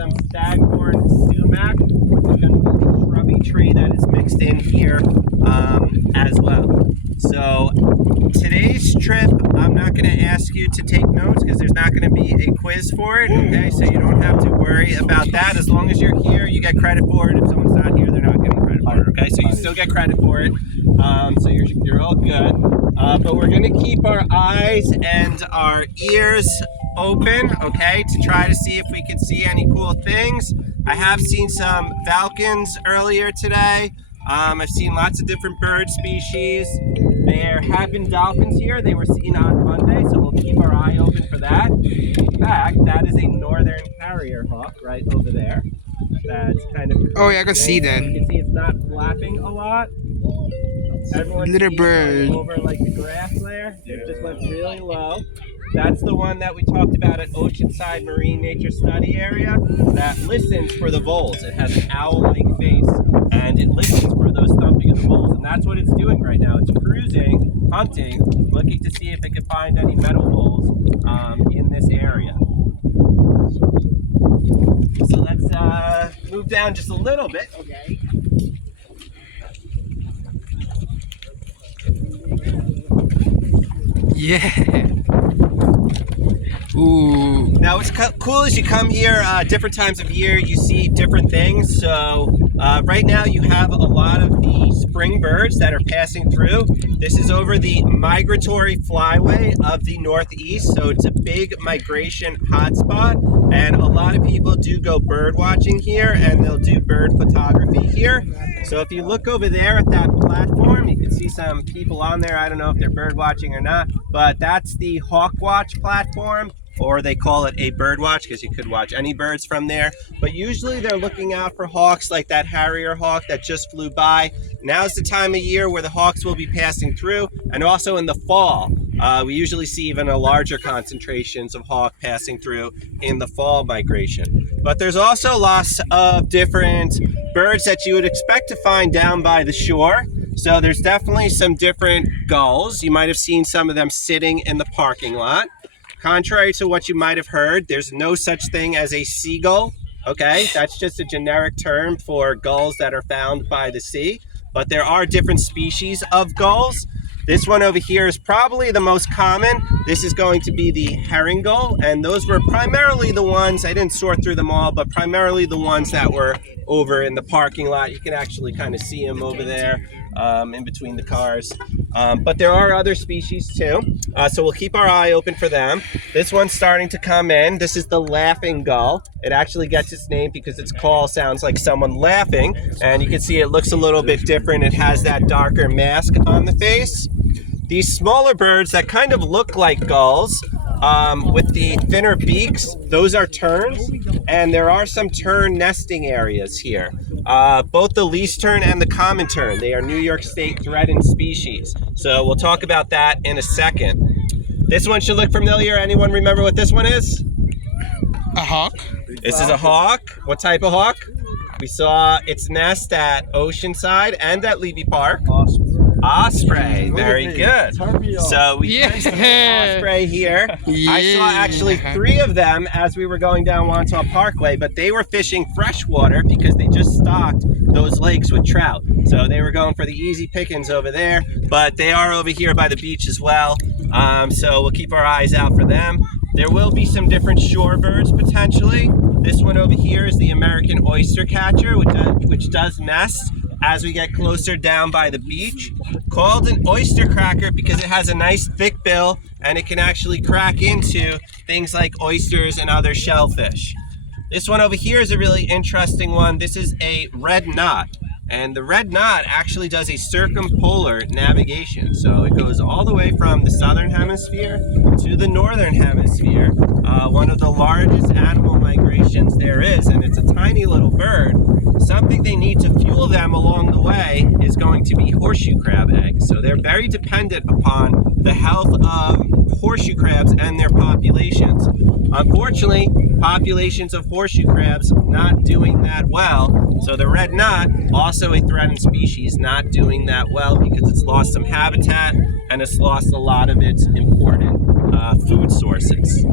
some staghorn sumac, which is going to be a shrubby tree that is mixed in here as well. So today's trip, I'm not going to ask you to take notes because there's not going to be a quiz for it, okay? So you don't have to worry about that. As long as you're here, you get credit for it. If someone's not here, they're not getting credit for it, okay? So you still get credit for it. So you're all good. But we're going to keep our eyes and our ears open, okay, to try to see if we can see any cool things. I have seen some falcons earlier today. I've seen lots of different bird species. There have been dolphins here. They were seen on Monday, so we'll keep our eye open for that. In fact, that is a northern harrier hawk right over there. That's kind of crazy. Oh yeah, I can see that. You can see it's not flapping a lot. Everyone's Little bird. over like the grass there. It just went really low. That's the one that we talked about at Oceanside Marine Nature Study Area that listens for the voles. It has an owl-like face, and it listens for those thumping of the voles. And that's what it's doing right now. It's cruising, hunting, looking to see if it can find any meadow voles in this area. So let's move down just a little bit. Okay. Yeah. Ooh. Now what's cool is you come here different times of year, you see different things. So right now you have a lot of the spring birds that are passing through. This is over the migratory flyway of the Northeast, so it's a big migration hotspot, and a lot of people do go bird watching here, and they'll do bird photography here. So if you look over there at that platform, you can see some people on there. I don't know if they're bird watching or not, but that's the Hawk Watch platform, or they call it a bird watch because you could watch any birds from there. But usually they're looking out for hawks like that harrier hawk that just flew by. Now's the time of year where the hawks will be passing through, and also in the fall. We usually see even a larger concentrations of hawk passing through in the fall migration. But there's also lots of different birds that you would expect to find down by the shore. So there's definitely some different gulls. You might have seen some of them sitting in the parking lot. Contrary to what you might have heard, there's no such thing as a seagull, okay? That's just a generic term for gulls that are found by the sea. But there are different species of gulls. This one over here is probably the most common. This is going to be the herring gull, and those were primarily the ones, I didn't sort through them all, but primarily the ones that were over in the parking lot. You can actually kind of see them over there in between the cars. But there are other species too, so we'll keep our eye open for them. This one's starting to come in. This is the laughing gull. It actually gets its name because its call sounds like someone laughing, and you can see it looks a little bit different. It has that darker mask on the face. These smaller birds that kind of look like gulls with the thinner beaks, those are terns, and there are some tern nesting areas here. Both the least tern and the common tern, they are New York State threatened species. So we'll talk about that in a second. This one should look familiar. Anyone remember what this one is? A hawk? This is a hawk. What type of hawk? We saw its nest at Oceanside and at Levy Park. Osprey, very good. So we can see osprey here. Yeah. I saw actually 3 of them as we were going down Wantaw Parkway, but they were fishing freshwater because they just stocked those lakes with trout. So they were going for the easy pickings over there, but they are over here by the beach as well. So we'll keep our eyes out for them. There will be some different shore birds potentially. This one over here is the American oyster catcher, which does nest as we get closer down by the beach. Called an oyster cracker because it has a nice thick bill and it can actually crack into things like oysters and other shellfish. This one over here is a really interesting one. This is a red knot. And the red knot actually does a circumpolar navigation. So it goes all the way from the southern hemisphere to the northern hemisphere. One of the largest animal migrations there is, and it's a tiny little bird. Something they need to fuel them along the way is going to be horseshoe crab eggs. So they're very dependent upon the health of horseshoe crabs and their populations. Unfortunately, populations of horseshoe crabs not doing that well. So the red knot, also a threatened species, not doing that well because it's lost some habitat and it's lost a lot of its important food sources.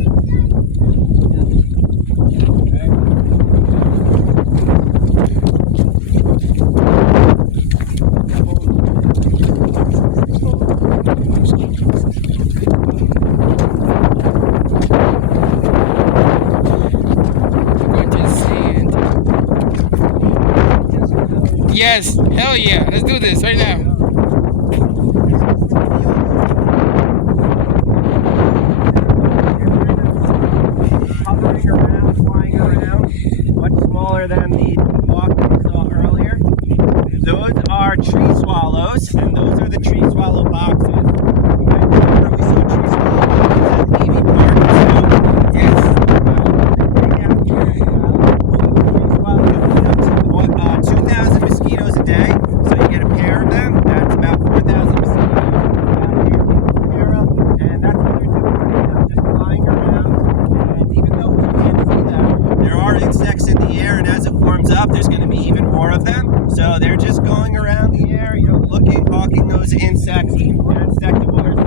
Okay. Yes. Hell yeah. Let's do this right now. Hovering around, flying around, much smaller than the hawk we saw earlier. Those are tree swallows, and those are the tree swallow boxes. You might remember we saw tree swallow boxes at Navy Park too. Yes. They hang out here as well. Tree swallows eat up to 2,000 mosquitoes a day, so you get a pair of them. That's about 4,000 mosquitoes taken care of, and that's what they're doing right now, just flying around. And even though we can't see them, there are insects in the air, and as it warms up, there's going to be even more of them. So they're just going around the air, looking, hawking those insects and insectivores.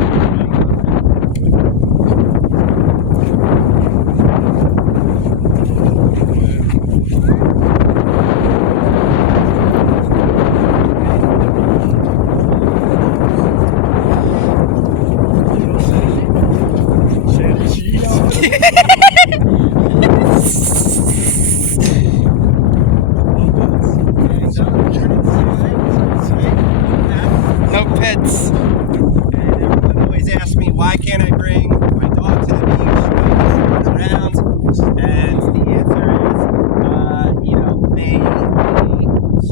No pets. And everyone always asks me, why can't I bring my dog to the beach? Why doesn't it run around? And the answer is, they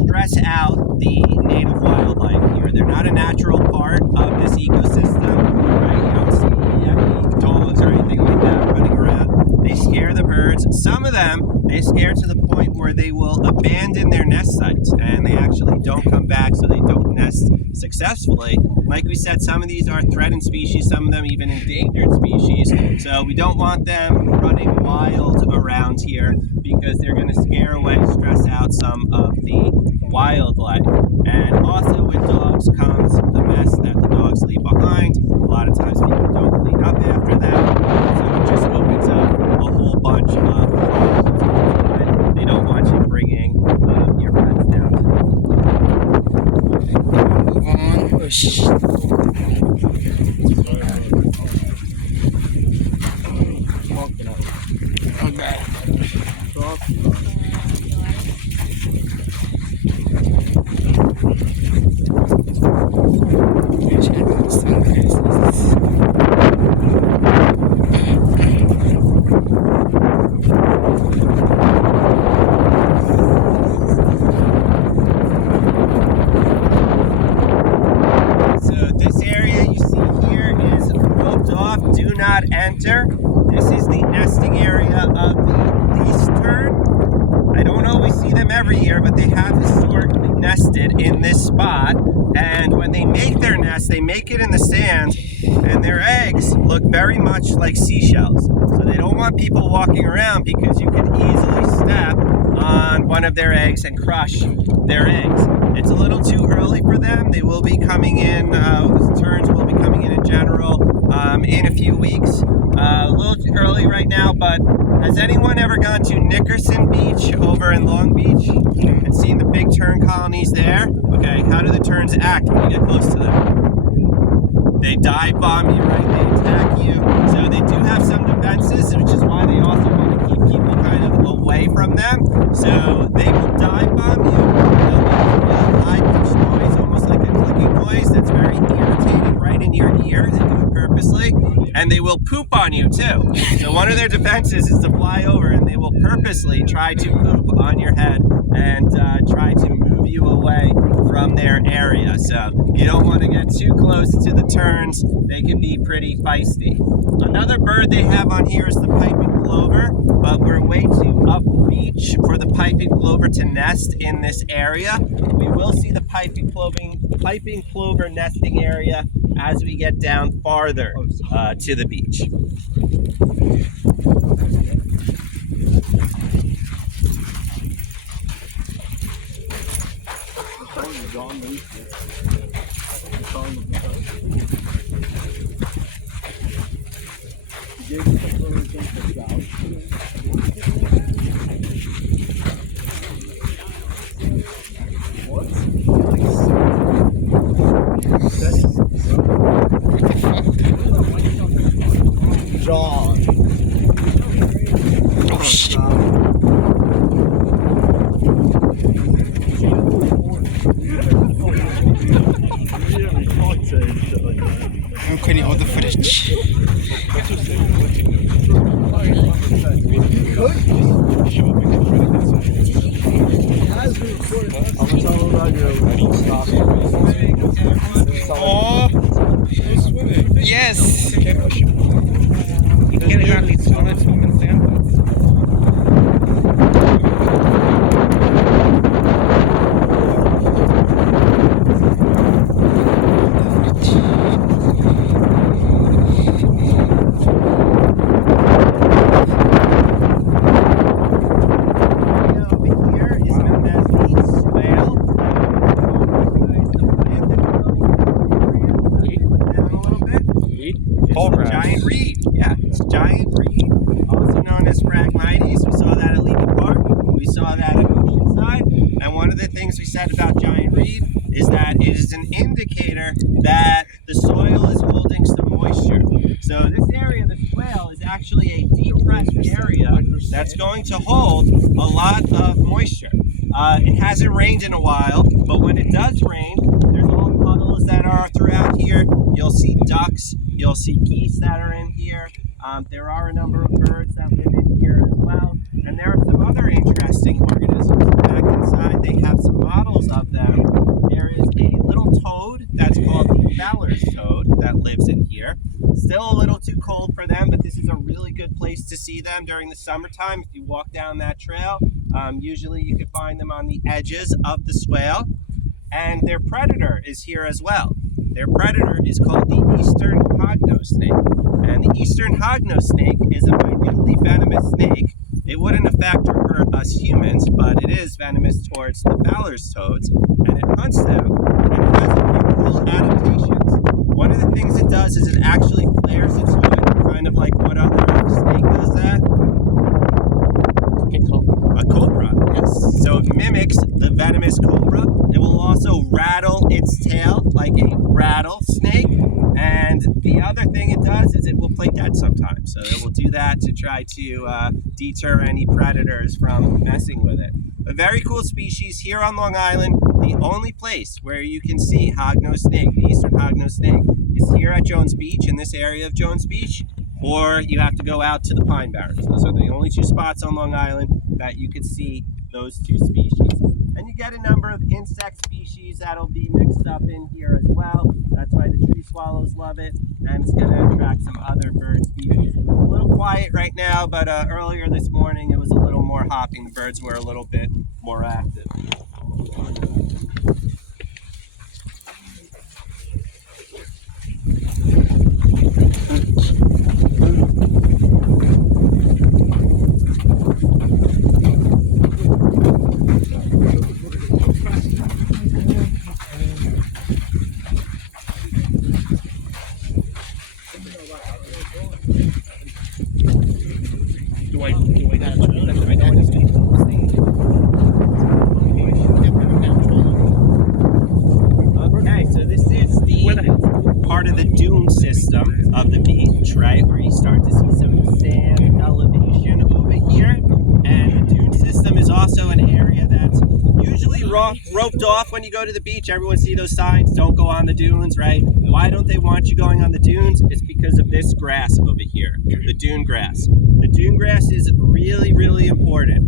stress out the native wildlife here. They're not a natural part of this ecosystem. Right? You don't see any dogs or anything like that running around. They scare the birds. Some of them, they scare to the point where they will abandon their nest sites, and they actually don't come back, so they don't nest successfully. Like we said, some of these are threatened species, some of them even endangered species, so we don't want them running wild around here because they're going to scare away, stress out some of the wildlife. And also with dogs comes the mess that the dogs leave behind. A lot of times people don't clean up after them, so it just opens up a whole bunch of problems. They don't want you bringing your pets down to them. Move on. Oh, okay. Not enter. This is the nesting area of the least tern. I don't always see them every year, but they have historically nested in this spot. And when they make their nest, they make it in the sand, and their eggs look very much like seashells. So they don't want people walking around because you can easily step on one of their eggs and crush their eggs. It's a little too early for them. They will be coming in, terns will be coming in general in a few weeks. A little too early right now, but has anyone ever gone to Nickerson Beach over in Long Beach and seen the big tern colonies there? Okay, how do the terns act when you get close to them? They dive bomb you, right? They attack you. So they do have some defenses, which is why they also want to keep people kind of away from them. So they will dive bomb you. They'll make a really high-pitched noise, almost like a clicking noise that's very irritating right in your ear. They do it purposely. And they will poop on you too. So one of their defenses is to fly over, and they will purposely try to poop on your head and try to move you away from their area. So you don't want to get too close to the terns. They can be pretty feisty. Another bird they have on here is the piping plover, but we're way too up beach for the piping plover to nest in this area. We will see the piping plover nesting area as we get down farther to the beach. John. much all about your stock? Oh, yes. You can't hardly swim in sand. Over here is known as the swale. Down a little bit. It's a giant reed. Yeah, it's a giant reed, also known as Phragmites. We saw that at Levy Park. We saw that at Oceanside. And one of the things we said about giant reed is that it is an indicator that the soil is holding some moisture. So this area, the swale, is actually a depressed area that's going to hold a lot of moisture. It hasn't rained in a while, but when it does rain, there's all puddles that are throughout here. You'll see ducks, you'll see geese that are in here. There are a number of birds that live in here as well. And there are some other interesting organisms. Back inside, they have some models of them. There is a little toad that's called the Fowler's toad that lives in here. Still a little too cold for them, but this is a really good place to see them during the summertime. If you walk down that trail, usually you can find them on the edges of the swale. And their predator is here as well. Their predator is called the eastern hognose snake. And the eastern hognose snake is a minutely venomous snake. It wouldn't affect or hurt us humans, but it is venomous towards the Fowler's toads, and it hunts them, and it has a few cool adaptations. One of the things it does is it actually flares its hood, kind of like what other snake does that? A cobra, yes. So it mimics the venomous cobra. It will also rattle its tail like a rattlesnake. And the other thing it does is it will play dead sometimes. So it will do that to try to deter any predators from messing with it. A very cool species here on Long Island. The only place where you can see hognose snake, the eastern hognose snake, is here at Jones Beach, in this area of Jones Beach, or you have to go out to the Pine Barrens. Those are the only two spots on Long Island that you could see those two species. And you get a number of insect species that'll be mixed up in here as well. That's why the tree swallows love it, and it's going to attract some other bird species. A little quiet right now, but earlier this morning it was a little more hopping. The birds were a little bit more active. Okay, so this is the part of the dune system of the beach, right, where you start to see some sand elevation over here. And the dune system is also an area that's usually roped off when you go to the beach. Everyone see those signs, don't go on the dunes, right? Why don't they want you going on the dunes? It's because of this grass over here, the dune grass. The dune grass is really, really important.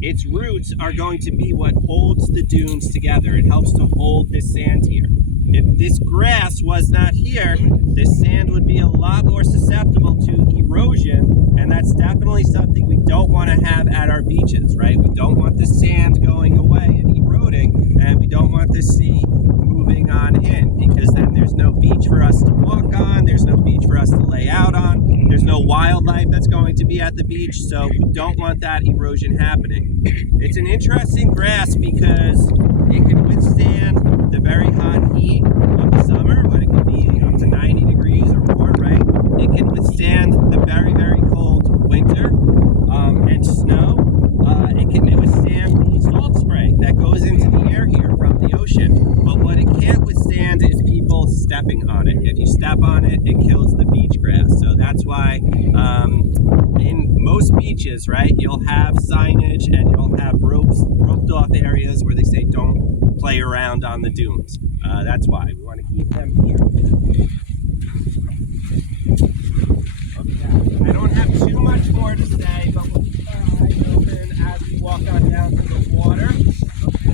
Its roots are going to be what holds the dunes together. It helps to hold this sand here. If this grass was not here, this sand would be a lot more susceptible to erosion, and that's definitely something we don't want to have at our beaches, right? We don't want the sand going away and eroding, and we don't want the sea moving on in, because then there's no beach for us to walk on, there's no beach for us to lay out on, there's no wildlife that's going to be at the beach, so we don't want that erosion happening. It's an interesting grass because it can withstand the very hot heat of the summer, but it can be up to 90 degrees or more, right? It can withstand the very, very cold winter and snow. It can withstand the salt spray that goes into the air here from the ocean. But what it can't withstand is people stepping on it. If you step on it, it kills the beach grass. So that's why in most beaches, right, you'll have signage and you'll have roped off areas where they say don't play around on the dunes. That's why we want to keep them here. Okay. I don't have too much more to say, but we'll keep our eyes open as we walk on down to the water. Okay.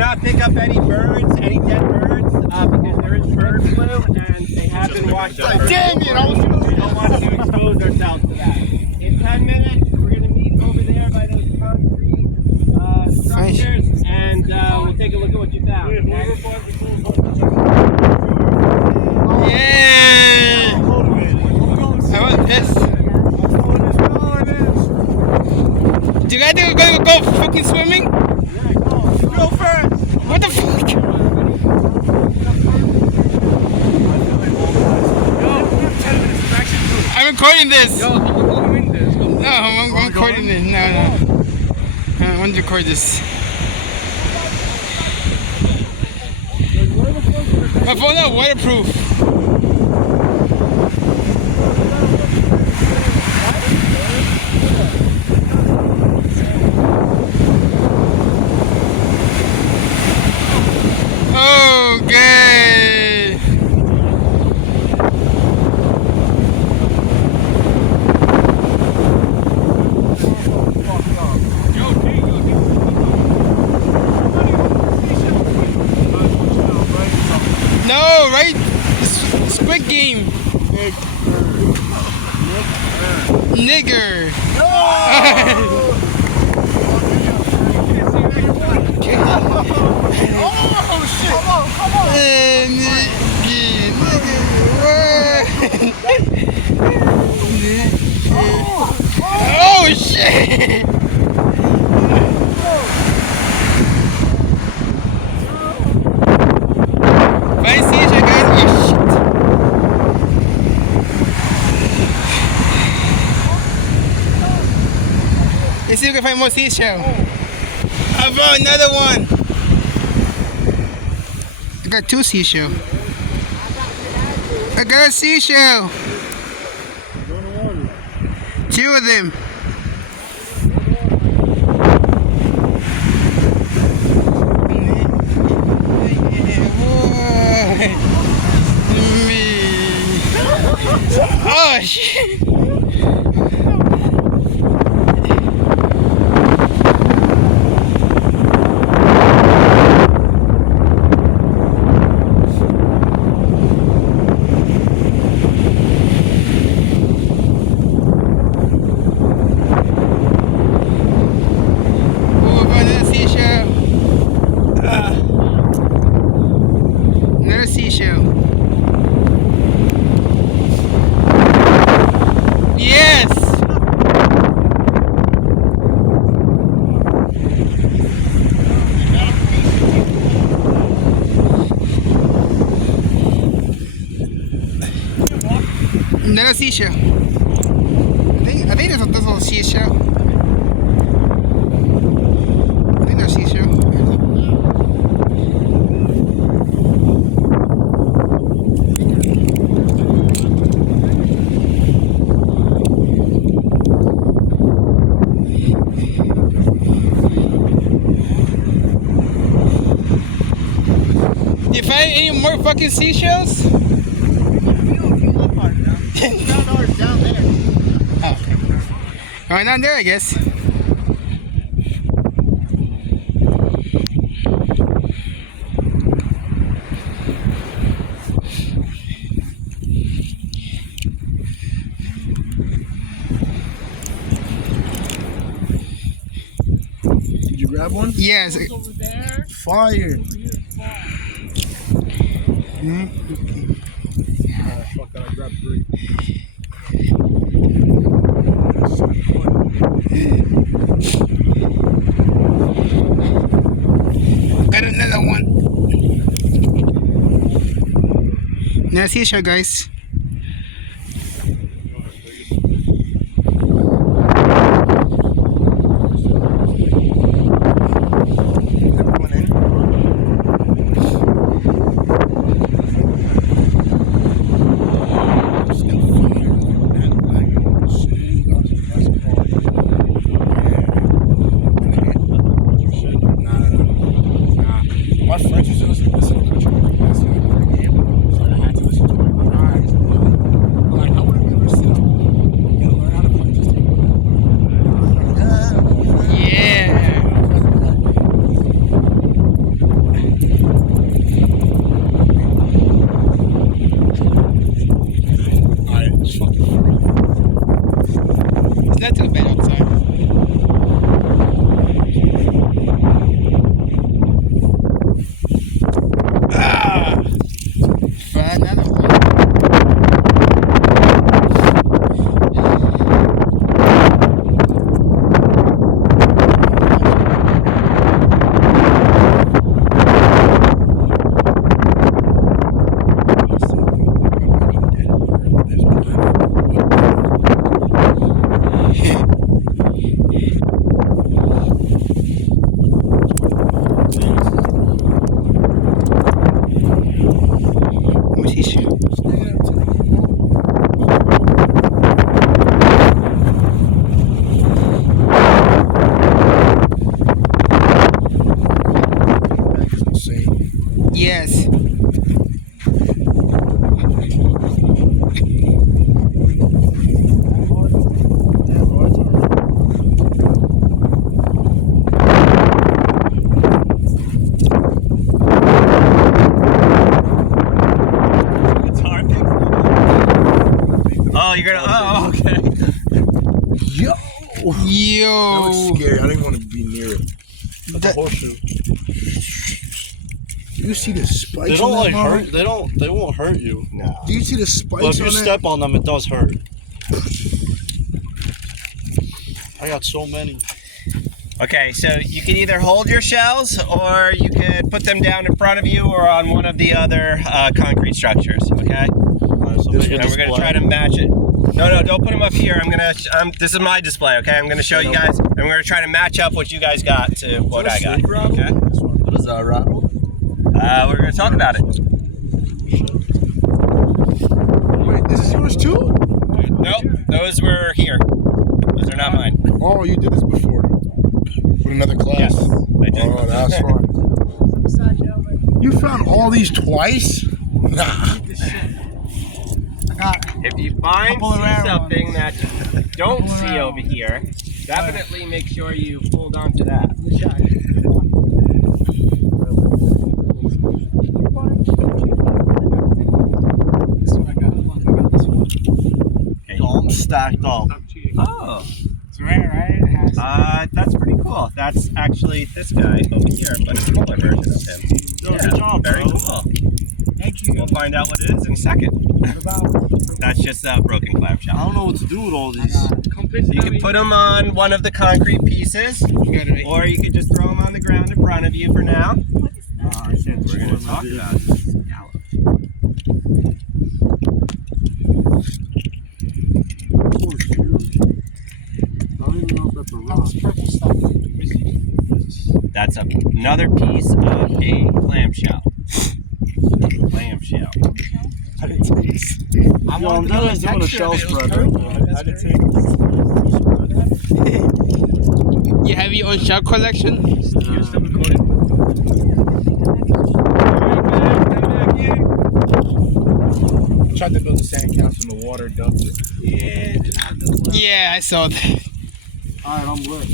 not pick up any birds, any dead birds, because there is bird flu and they have been washed out. Damn it! We don't want to expose ourselves to that. In 10 minutes, we're going to meet over there by those concrete structures, and we'll take a look at what you found. Okay? Yeah! I want this. Do you guys think we're gonna go fucking swimming? Yeah, go first! What the fuck? I'm recording this. No, I'm recording this. No. I want to record this. My phone's not waterproof. Okay. No, right? Squid game. Nigger. Oh shit! Come on! Oh shit! Vai sim, chegar. Oh shit! Let's see if we can find more seashell. I found another one. I got two seashell. I got a seashell. Two of them. gosh. Oh, another seashell. Another seashell. Yes! Another seashell. I think there's a little seashell. I think there's seashell. You find any more fucking seashells? Down there. Oh, okay. Alright, not there, I guess. Did you grab one? Yes. Fire. Fuck that, I grabbed 3. Got another one. Now seashell, guys. My friends used to listen to country podcast the game, so I had to listen to it. My eyes, like, I would have never sit up and learn how to play just Yeah. Alright, just fucking It's not too bad outside. Another one. What's he shoot? Yes. Oh, you're gonna. Oh, okay. Yo! That Yo. looks scary. I didn't want to be near it. That's That- a horseshoe. Do you see the spikes They don't on that like bar? hurt. They won't hurt you. No. Do you see the spikes But if you on that? step on them, it does hurt. I got so many. Okay, so you can either hold your shells or you could put them down in front of you or on one of the other concrete structures. Okay, Alright, so This make a and we're gonna display. try to match it. No, don't put them up here. This is my display. Okay, I'm gonna show you guys, and we're gonna try to match up what you guys got to what I got. Okay, What is that, rattle? we're gonna talk about it. Wait, this is yours too? Nope, those were here. Those are not mine. Oh, you did this before. With another class? Yes, I did. Oh, that's fun. You found all these twice? Nah. I got If you find Couple of see rare something that you don't Couple of see rare over here, definitely make sure you hold on to that. Okay. I'm stacked up. Oh, It's rare, right? It has that's pretty cool. That's actually this guy over here, but a smaller version of him. Yo, good job, Very bro. cool. Thank you. We'll find out what it is in a second. That's just a broken I clamshell. don't know what to do with all these. You can put them on one of the concrete pieces, or you could just throw them on the ground in front of you for now. We're going to talk about scallop. That's another piece of a clamshell. Clamshell. I'm definitely doing a shell spread right now. You have your own shell collection? Tried to build a sandcastle in the water, dumped it. Yeah, I saw that. Alright, I'm lit.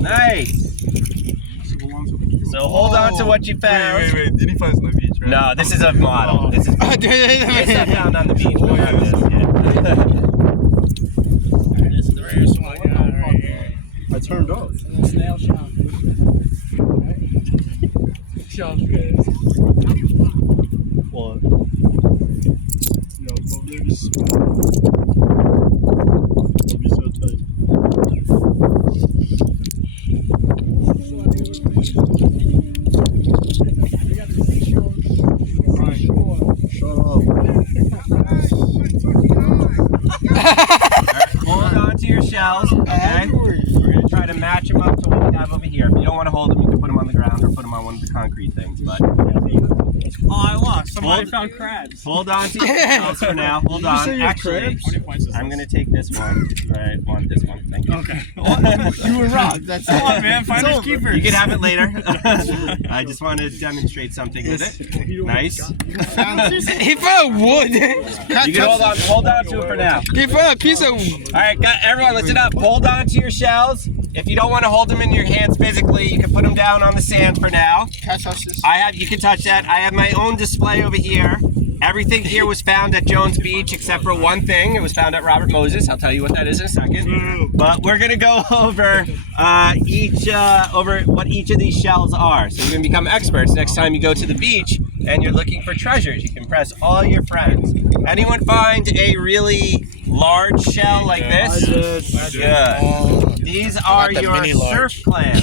Nice. So hold on to what you found. Wait. Did he find some beach, right? No, this is a model. This is Oh, this I found on the beach. But not this. This is the rarest one I got right here. I turned up. Snail shell. Shell's good. What? No, go there to smell. Don't be so tight. Shut up. Hold on to your shells, okay? We're gonna try to match them up to what we have over here. If you don't want to hold them, you can put them on the ground or put them on one of the concrete things. But I lost. Somebody Hold- found crabs. hold on to your shells for now. Hold on. Actually, I'm gonna take this one. I want this one. Thank you. Okay. You were wrong. That's Come on, man. Finders keepers. You can have it later. I just want to demonstrate something with it. Nice. He found wood. You can hold on to it for now. He found a piece of. All right, everyone, listen up. Hold on to your shells. If you don't want to hold them in your hands physically, you can put them down on the sand for now. You can touch that. I have my own display over here. Everything here was found at Jones Beach except for one thing. It was found at Robert Moses. I'll tell you what that is in a second. But we're gonna go over over what each of these shells are. So you're gonna become experts next time you go to the beach and you're looking for treasures. You can press all your friends. Anyone find a really large shell like this? Good. These are your surf clams.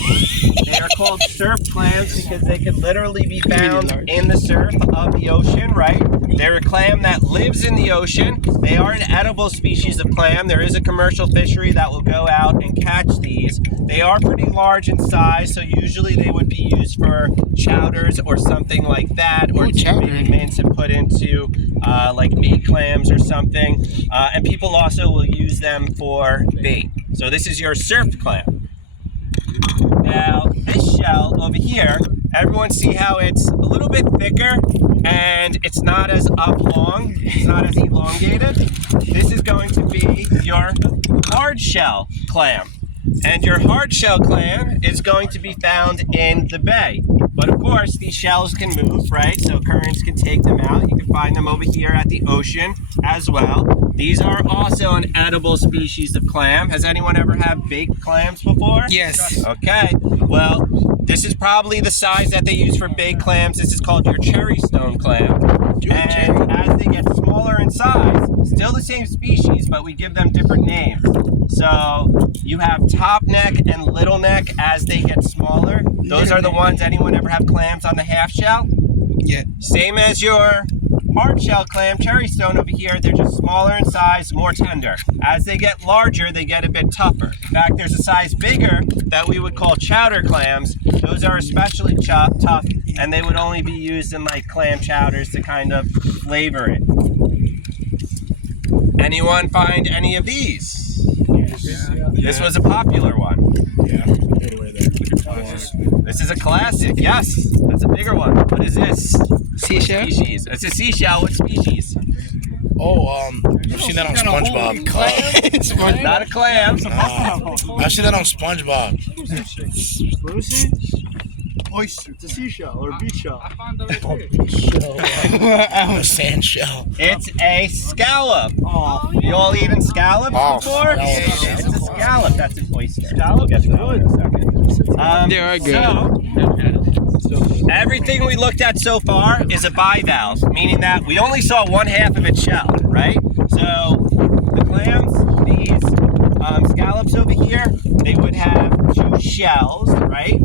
They are called surf clams because they can literally be found in the surf of the ocean, right? They're a clam that lives in the ocean. They are an edible species of clam. There is a commercial fishery that will go out and catch these. They are pretty large in size, so usually they would be used for chowders or something like that, or maybe minced and put into like meat clams or something. And people also will use them for bait. So this is your surf clam. Now, this shell over here, everyone see how it's a little bit thicker and it's not as oblong, it's not as elongated? This is going to be your hard shell clam. And your hard shell clam is going to be found in the bay. But of course, these shells can move, right? So currents can take them out. You can find them over here at the ocean as well. These are also an edible species of clam. Has anyone ever had baked clams before? Yes. Okay. Well, this is probably the size that they use for baked clams. This is called your cherry stone clam. And as they get smaller in size, still the same species, but we give them different names. So you have top neck and little neck as they get smaller. Those are the ones. Anyone ever have clams on the half shell? Yeah. Same as your hard shell clam, cherry stone over here. They're just smaller in size, more tender. As they get larger, they get a bit tougher. In fact, there's a size bigger that we would call chowder clams. Those are especially tough, and they would only be used in like clam chowders to kind of flavor it. Anyone find any of these? This was a popular one. This is a classic. Yes, that's a bigger one. What is this? Seashell? Species. It's a seashell. What species? I've seen that on SpongeBob. Not a clam. I've seen that on SpongeBob. Let me see. Oyster. It's a seashell or a beach shell. A sand shell. It's a scallop. Oh, You all eaten scallops before? scallops. It's a scallop. That's an oyster. Scallop? We'll get to that in a second. They are good. So, everything we looked at so far is a bivalve, meaning that we only saw one half of its shell, right? So the clams, these scallops over here, they would have 2 shells, right?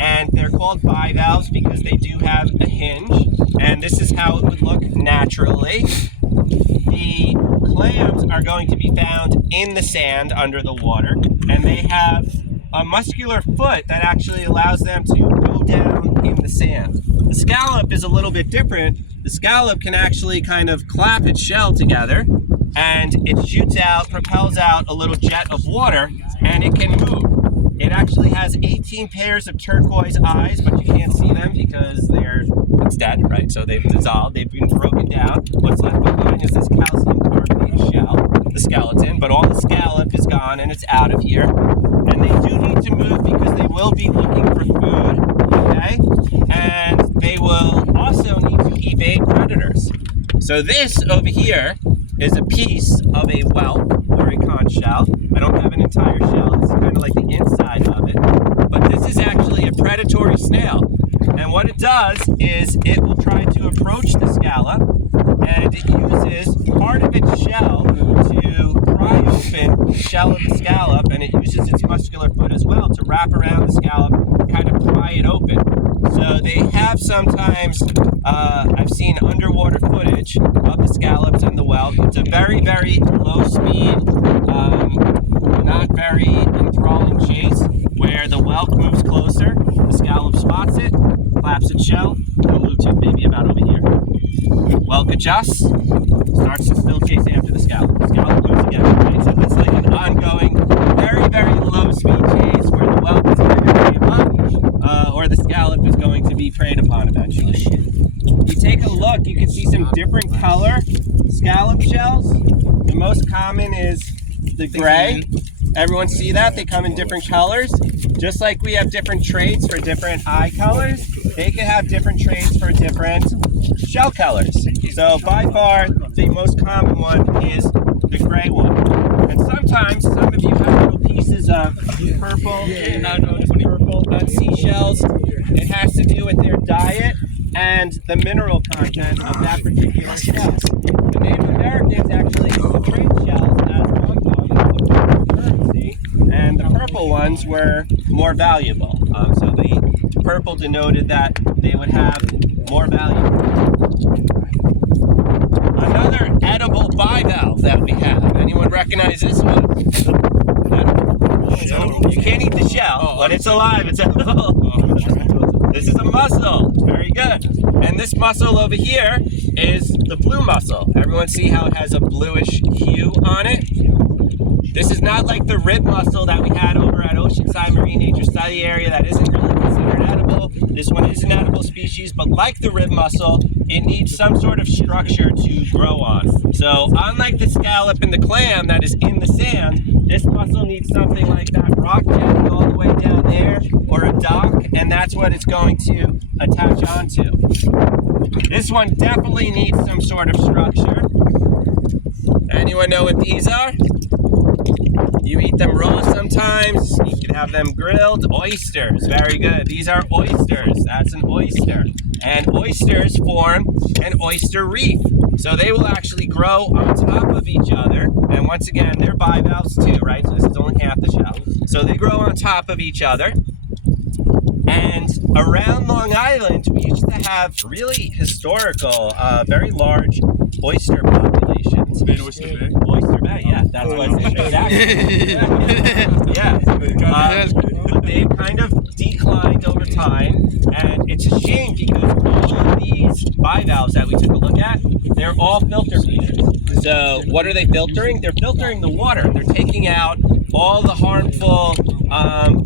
And they're called bivalves because they do have a hinge, and this is how it would look naturally. The clams are going to be found in the sand under the water, and they have a muscular foot that actually allows them to go down in the sand. The scallop is a little bit different. The scallop can actually kind of clap its shell together, and it shoots out, propels out a little jet of water, and it can move. It actually has 18 pairs of turquoise eyes, but you can't see them because it's dead, right? So they've dissolved, they've been broken down. What's left behind is this calcium carbonate shell, the skeleton, but all the scallop is gone and it's out of here. And they do need to move because they will be looking for food, okay? And they will also need to evade predators. So this over here is a piece of a whelk or a conch shell. I don't have an entire shell. This is kind of like the inside of it. But this is actually a predatory snail. And what it does is it will try to approach the scallop, and it uses part of its shell to pry open the shell of the scallop, and it uses its muscular foot as well to wrap around the scallop and kind of pry it open. So they have sometimes, I've seen underwater footage of the scallops and the whelk. It's a very, very low speed, not very enthralling chase, where the whelk moves closer, the scallop spots it, flaps its shell, it'll move to maybe about over here. Whelk adjusts, starts to still chase after the scallop. The scallop moves again, right? So it's like an ongoing, very, very low speed chase where the whelk is either going to give up, or the scallop is going to be preyed upon eventually. You take a look, you can see some different color scallop shells. The most common is the gray. Everyone see that? They come in different colors. Just like we have different traits for different eye colors, they can have different traits for different shell colors. So by far, the most common one is the gray one. And sometimes, some of you have little pieces of purple, seashells. It has to do with their diet and the mineral content of that particular shell. The Native Americans actually used to trade shells as one currency, and the purple ones were more valuable. So the purple denoted that they would have more value. Another edible bivalve that we have. Anyone recognize this one? You can't eat the shell. When it's alive, it's edible. This is a mussel. Very good. And this mussel over here is the blue mussel. Everyone see how it has a bluish hue on it? This is not like the rib mussel that we had over at Oceanside Marine Nature Study Area that isn't really considered edible. This one is an edible species, but like the rib mussel, it needs some sort of structure to grow on. So unlike the scallop and the clam that is in the sand, this mussel needs something like that rock jetting all the way down there, or a dock, and that's what it's going to attach onto. This one definitely needs some sort of structure. Anyone know what these are? You eat them raw sometimes. You can have them grilled. Oysters. Very good. These are oysters. That's an oyster. And oysters form an oyster reef. So they will actually grow on top of each other. And once again, they're bivalves too, right? So this is only half the shell. So they grow on top of each other. And around Long Island, we used to have really historical, very large oyster populations. Oyster Bay? Oyster Bay, yeah. That's what it's exactly. Yeah. But they've kind of declined over time, and it's a shame because all of these bivalves that we took a look at, they're all filter feeders. So what are they filtering? They're filtering the water. They're taking out all the harmful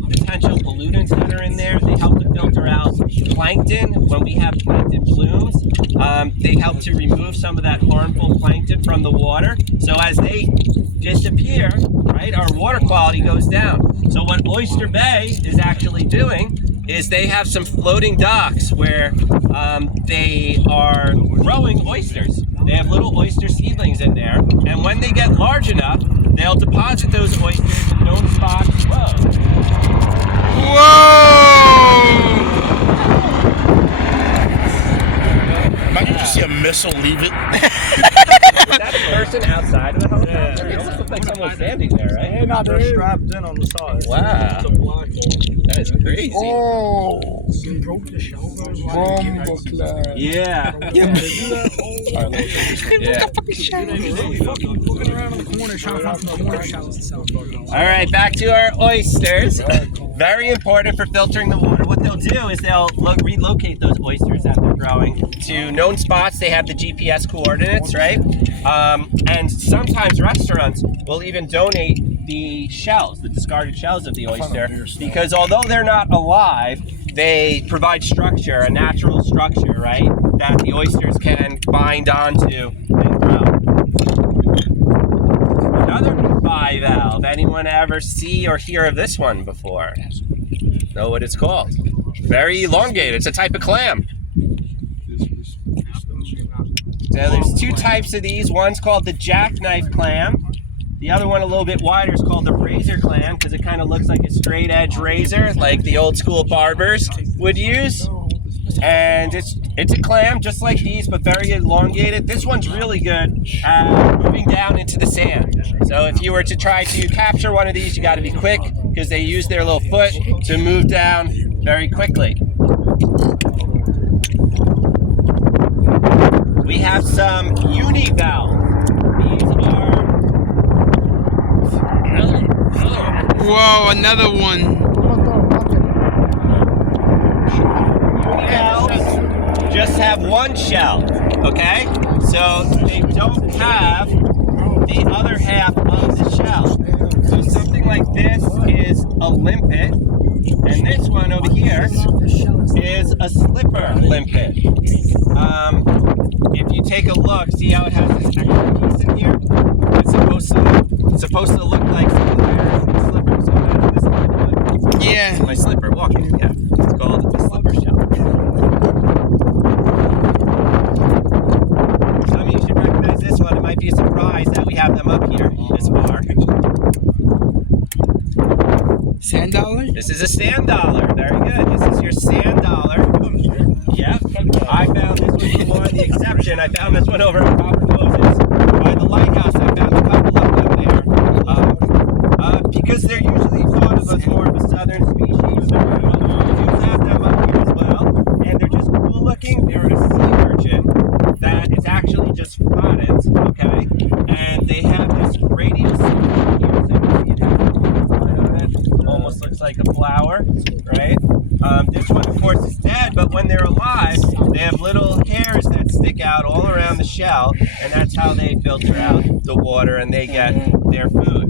potential pollutants that are in there. They help to filter out plankton when we have plankton blooms. They help to remove some of that harmful plankton from the water. So as they disappear, right, our water quality goes down. So what Oyster Bay is actually doing is they have some floating docks where they are growing oysters. They have little oyster seedlings in there, and when they get large enough, they'll deposit those oysters in known spots. Whoa! Imagine you just see a missile leave it. Is that a person outside of the helicopter? It almost looks like someone's standing there, right? Hey, no, they're strapped in on the side. Wow. It's a black hole. That is crazy. Oh! He broke the shell. Bomboclat. Yeah. Yeah. Yeah. Looking around in the corner, trying to find some corner shells. All right, back to our oysters. Very important for filtering the water. What they'll do is they'll relocate those oysters that they're growing to known spots. They have the GPS coordinates, right? And sometimes restaurants will even donate the shells, the discarded shells of the oyster, because although they're not alive, they provide structure, a natural structure, right, that the oysters can bind onto and grow. Another bivalve. Anyone ever see or hear of this one before? Know what it's called? Very elongated. It's a type of clam. So there's two types of these. One's called the jackknife clam. The other one, a little bit wider, is called the razor clam because it kind of looks like a straight edge razor, like the old school barbers would use. And it's a clam just like these, but very elongated. This one's really good at moving down into the sand. So if you were to try to capture one of these, you got to be quick because they use their little foot to move down very quickly. We have some univalves. These are Whoa, another one. univalves just have one shell, okay? So they don't have the other half of the shell. So something like this is a limpet, and this one over here is a slipper limpet. If you take a look, see how it has this extra piece in here? It's supposed to look like someone wears a slipper. So this is Yeah. my slipper walking. Yeah, it's called a slipper shell. Some of you should recognize this one. It might be a surprise that we have them up here this far. Sand dollar? This is a sand dollar. Very good. This is your sand dollar. Yep. I found this one before the exception. I found this one over at Robert Moses by the lighthouse. I found a couple of them there. Because they're usually thought of as more of a southern species. We do have them up here as well. And they're just cool looking. They're a sea urchin that is actually just spotted, okay? And they have this radial skin here. So you can see it has a line on it. Almost looks like a flower, right? This one, of course, is dead, but when they're alive, they have little hairs that stick out all around the shell, and that's how they filter out the water and they get their food.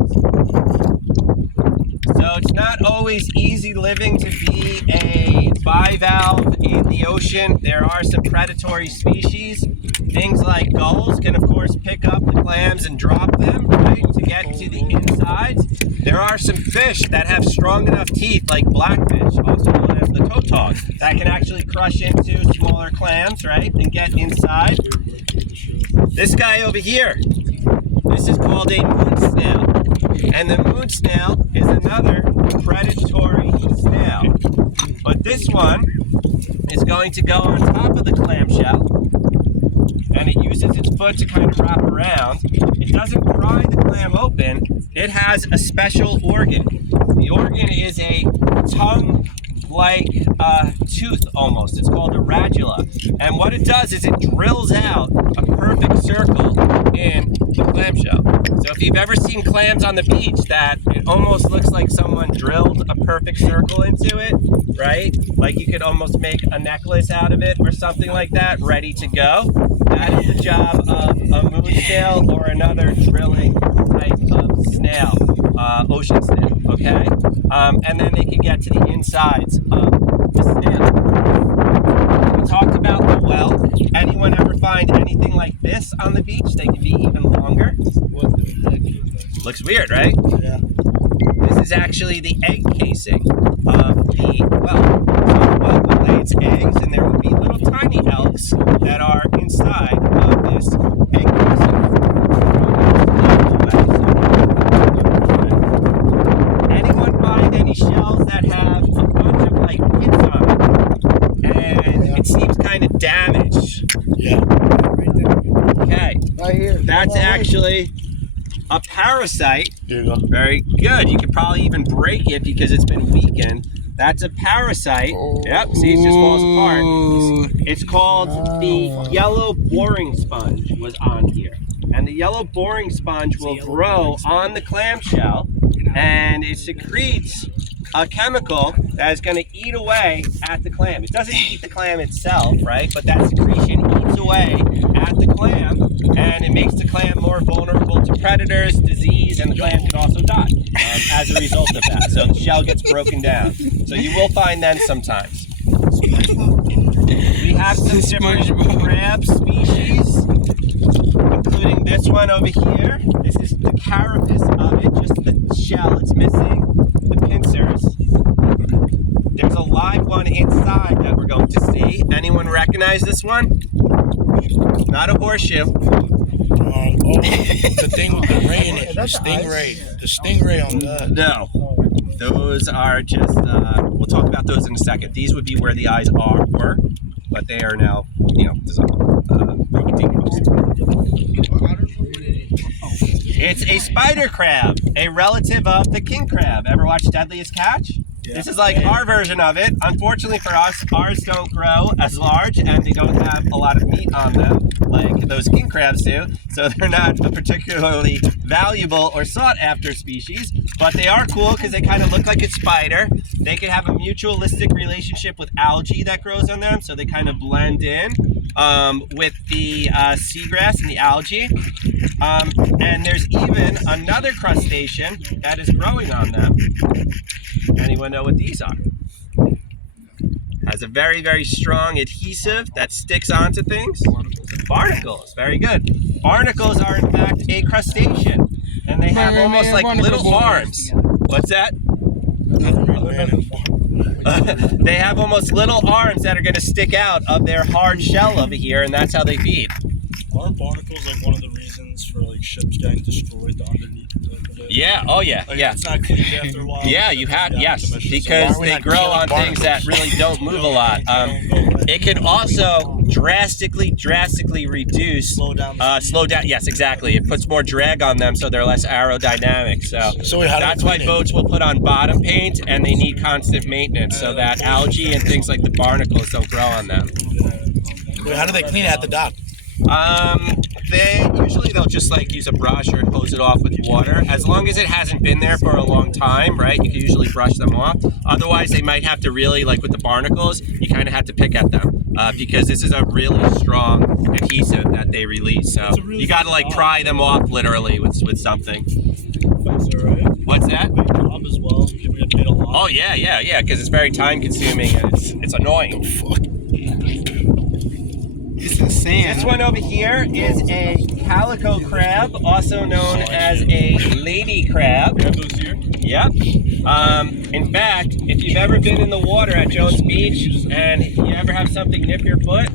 So it's not always easy living to be a bivalve in the ocean. There are some predatory species. Things like gulls can, of course, pick up the clams and drop them, right, to get to the insides. There are some fish that have strong enough teeth, like blackfish, also known as the tautog, that can actually crush into smaller clams, right, and get inside. This guy over here, this is called a moon snail. And the moon snail is another predatory snail. But this one is going to go on top of the clamshell, and it uses its foot to kind of wrap around. It doesn't pry the clam open. It has a special organ. The organ is a tongue-like tooth almost. It's called a radula. And what it does is it drills out a perfect circle in the clamshell. So if you've ever seen clams on the beach, that it almost looks like someone drilled a perfect circle into it, right? Like you could almost make a necklace out of it or something like that, ready to go. That is the job of a moon snail or another drilling type of snail. oceans did, okay? And then they can get to the insides of the sand. We talked about the well. Anyone ever find anything like this on the beach? They can be even longer. Looks weird, right? Yeah. This is actually the egg casing of the well. So the well will lay its eggs, and there will be little tiny elks that are inside of this egg casing. Anyone find any shells that have a bunch of like pits on them? And it seems kind of damaged. Yeah. Okay. Right here. That's actually a parasite. Here you go. Very good. You could probably even break it because it's been weakened. That's a parasite. Yep, see, it just falls apart. It's called the yellow boring sponge was on here. And the yellow boring sponge will grow on the clamshell, and it secretes a chemical that is going to eat away at the clam. It doesn't eat the clam itself, right? But that secretion eats away at the clam, and it makes the clam more vulnerable to predators, disease, and the clam can also die as a result of that. So the shell gets broken down. So you will find them sometimes. We have some different crab species, including this one over here. This is the carapace of it, just the shell. It's missing the pincers. There's a live one inside that we're going to see. Anyone recognize this one? Not a horseshoe. The thing with the ray in it. The stingray. The stingray on that. No. Those are just, we'll talk about those in a second. These would be where the eyes were, but they are now, decomposed. It's a spider crab, a relative of the king crab. Ever watch Deadliest Catch? Yeah. This is like our version of it. Unfortunately for us, ours don't grow as large and they don't have a lot of meat on them like those king crabs do. So they're not a particularly valuable or sought after species, but they are cool because they kind of look like a spider. They can have a mutualistic relationship with algae that grows on them, so they kind of blend in with the seagrass and the algae. And there's even another crustacean that is growing on them. Anyone know what these are? Has a very, very strong adhesive that sticks onto things. Barnacles, very good. Barnacles are in fact a crustacean, and they have almost like little arms. What's that? They have almost little arms that are going to stick out of their hard shell over here, and that's how they feed. Aren't barnacles like one of the reasons for like ships getting destroyed underneath? Yeah. Oh yeah. Like, Yeah. It's not cleaned after a while. Yeah, you have, yes, because they grow on things that really don't move a lot. It can also drastically reduce, slow down, yes, exactly. It puts more drag on them, so they're less aerodynamic. So that's why boats will put on bottom paint, and they need constant maintenance so that algae and things like the barnacles don't grow on them. Wait, how do they clean it at the dock? They'll just like use a brush or hose it off with water. As long as it hasn't been there for a long time, right? You can usually brush them off. Otherwise, they might have to really, like with the barnacles, you kind of have to pick at them because this is a really strong adhesive that they release. So you got to like pry them off literally with something. What's that? As well. Oh yeah, because it's very time consuming and it's annoying. It's insane. This one over here is a calico crab, also known as a lady crab. Yep. In fact, if you've ever been in the water at Jones Beach and you ever have something nip your foot,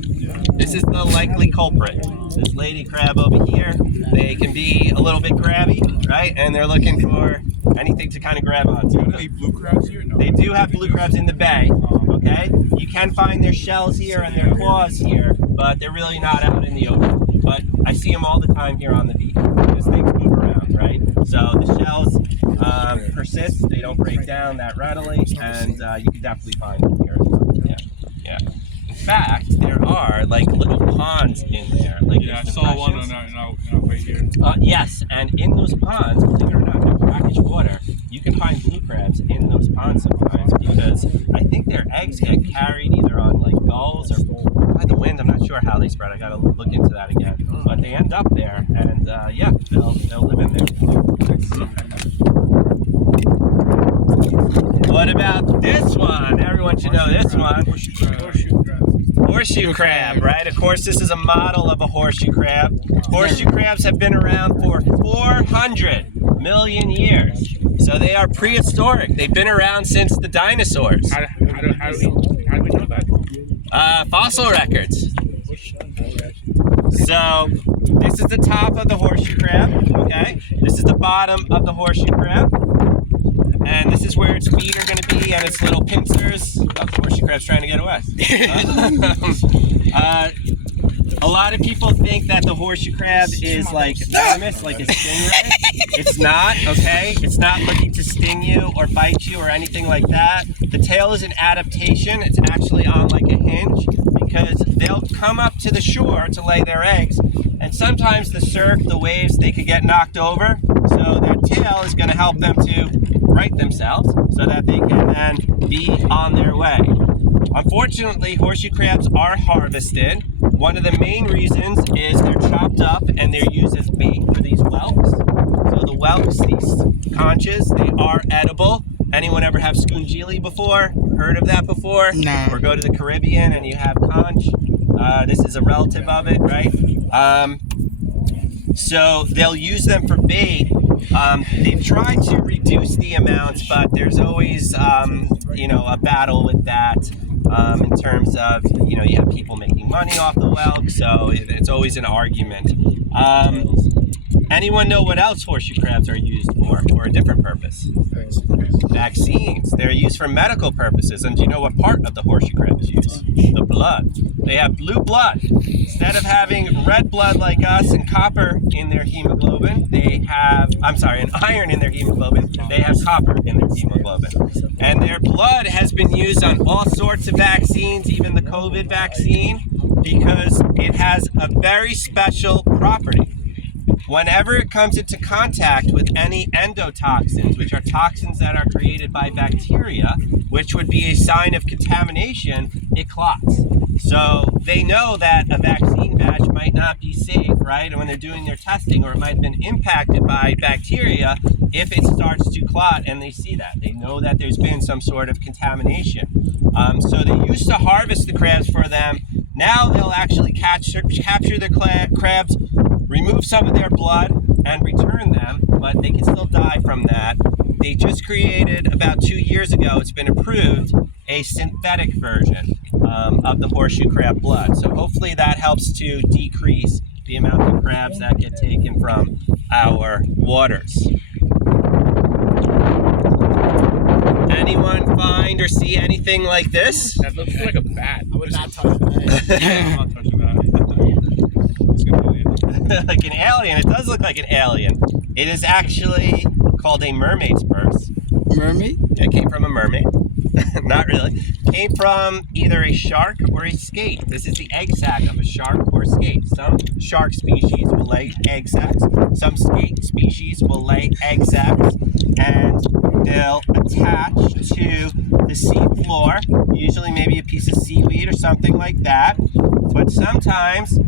this is the likely culprit. This lady crab over here, they can be a little bit grabby, right? And they're looking for anything to kind of grab onto. Do they have blue crabs here? No. They do have blue crabs in the bay, okay? You can find their shells here and their claws here, but they're really not out in the open. But I see them all the time here on the beach because things move around, right? So the shells persist, they don't break down that readily, and you can definitely find them here. Yeah. In fact, there are like little ponds in there. Like I saw one on our way here. Yes, and in those ponds, believe it or not, in brackish water, you can find blue crabs in those ponds sometimes because I think their eggs get carried either on like gulls or by the wind. I'm not sure how they spread. I gotta look into that again. But they end up there, and they'll live in there. What about this one? Everyone should know this one. Horseshoe crab, right? Of course, this is a model of a horseshoe crab. Horseshoe crabs have been around for 400 million years. So they are prehistoric. They've been around since the dinosaurs. How do we know that? Fossil records. So this is the top of the horseshoe crab, okay? This is the bottom of the horseshoe crab. And this is where its feet are going to be and its little pincers. Oh, the horseshoe crab's trying to get away. A lot of people think that the horseshoe crab is like venomous, like a stingray. It's not, okay? It's not looking to sting you or bite you or anything like that. The tail is an adaptation. It's actually on like a hinge because they'll come up to the shore to lay their eggs. And sometimes the surf, the waves, they could get knocked over. So their tail is going to help them to right themselves so that they can then be on their way. Unfortunately, horseshoe crabs are harvested. One of the main reasons is they're chopped up and they're used as bait for these whelks. So the whelks, these conches, they are edible. Anyone ever have scungili before? Heard of that before? No. Or go to the Caribbean and you have conch. This is a relative of it, right? So they'll use them for bait. They've tried to reduce the amounts, but there's always, a battle with that in terms of, you have people making money off the whelk, so it's always an argument. Anyone know what else horseshoe crabs are used for a different purpose? Vaccines. They're used for medical purposes. And do you know what part of the horseshoe crab is used? The blood. They have blue blood. Instead of having red blood like us and copper in their hemoglobin, and iron in their hemoglobin, they have copper in their hemoglobin. And their blood has been used on all sorts of vaccines, even the COVID vaccine, because it has a very special property. Whenever it comes into contact with any endotoxins, which are toxins that are created by bacteria, which would be a sign of contamination, it clots. So they know that a vaccine batch might not be safe, right? And when they're doing their testing, or it might have been impacted by bacteria, if it starts to clot, and they see that. They know that there's been some sort of contamination. So they used to harvest the crabs for them. Now they'll actually capture the crabs, remove some of their blood and return them, but they can still die from that. They just created, about 2 years ago, it's been approved, a synthetic version of the horseshoe crab blood. So hopefully that helps to decrease the amount of crabs that get taken from our waters. Anyone find or see anything like this? That looks like a bat. I would not touch that. I'm not touching that. Like an alien. It does look like an alien. It is actually called a mermaid's purse. Mermaid? It came from a mermaid. Not really. Came from either a shark or a skate. This is the egg sac of a shark or skate. Some shark species will lay egg sacs. Some skate species will lay egg sacs, and they'll attach to the sea floor, usually maybe a piece of seaweed or something like that. But sometimes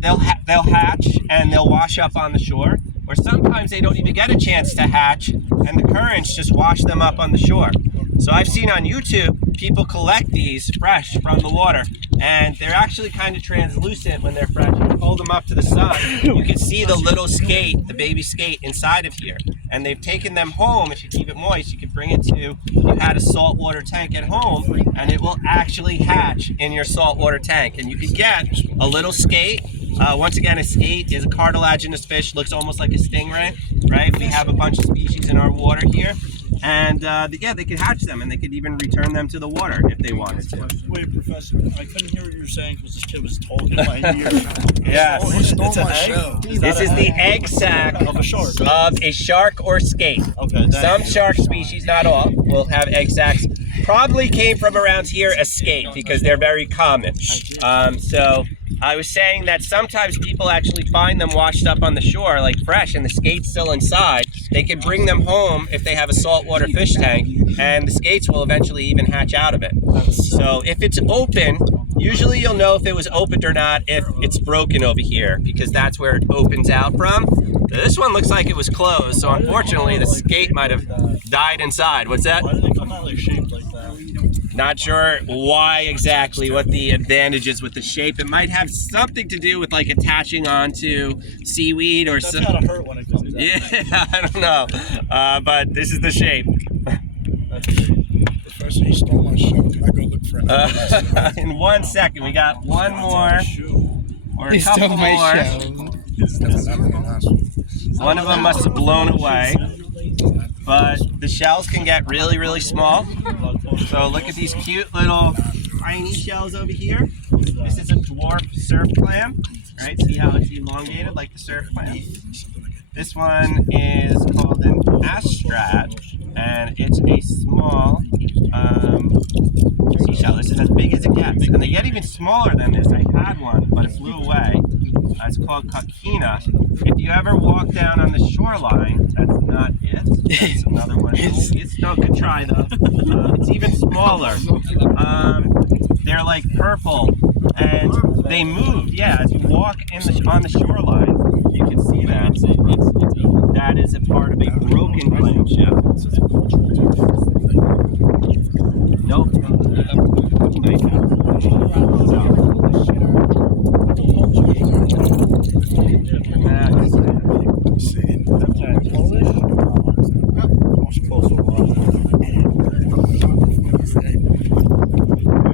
they'll hatch and they'll wash up on the shore, or sometimes they don't even get a chance to hatch and the currents just wash them up on the shore. So I've seen on YouTube people collect these fresh from the water, and they're actually kind of translucent when they're fresh. You hold them up to the sun, you can see the little skate, the baby skate inside of here. And they've taken them home. If you keep it moist, you can bring it to, you had a saltwater tank at home, and it will actually hatch in your saltwater tank. And you can get a little skate. Once again, a skate is a cartilaginous fish, looks almost like a stingray, right? We have a bunch of species in our water here. And they could hatch them, and they could even return them to the water if they wanted to. Wait, Professor, I couldn't hear what you were saying because this kid was talking in my ear. Yes. He stole my show. This is the egg sac of a shark. Of a shark or skate. Okay. Some shark species, not all, will have egg sacs. Probably came from around here as skate because they're very common. So I was saying that sometimes people actually find them washed up on the shore, like fresh, and the skate's still inside. They can bring them home if they have a saltwater fish tank, and the skates will eventually even hatch out of it. So if it's open, Usually you'll know if it was opened or not if it's broken over here, because that's where it opens out from. This one looks like it was closed, so unfortunately the skate might have died inside. What's that? Why do they come out like shaped like that? Not sure why exactly, what the advantage is with the shape. It might have something to do with like attaching onto seaweed or That's something. gotta hurt when it comes out. Yeah, I don't know. But this is the shape. Professor, he stole my show. Can I go look for another? In 1 second, we got one more or a He stole couple my more. shell. One of them must have blown away. But the shells can get really, really small. So look at these cute little tiny shells over here. This is a dwarf surf clam. Right? See how it's elongated like the surf clam? This one is called an astrad, and it's a small seashell. This is as big as it gets, and they get even smaller than this. I had one, but it flew away. It's called kakina. If you ever walk down on the shoreline, that's not it. That's another one. It's still a good try though. It's even smaller. They're like purple, and they move. Yeah, as you walk on the shoreline, you can see that. That is a part of a broken clamshell. Nope.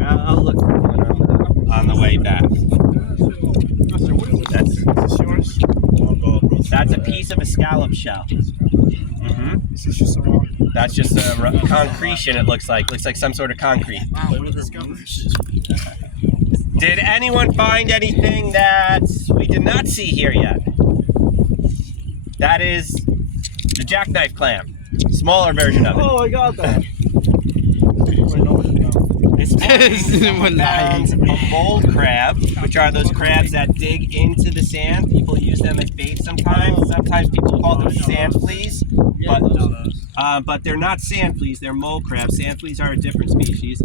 I'll look for one on the way back. That's a piece of a scallop shell. That's just a concretion, it looks like. Looks like some sort of concrete. Did anyone find anything that we did not see here yet? That is the jackknife clam. Smaller version of it. Oh, I got that. And a mold crab, which are those crabs that dig into the sand. People use them as bait sometimes. Sometimes people call them sand fleas, but they're not sand fleas. They're mold crabs. Sand fleas are a different species.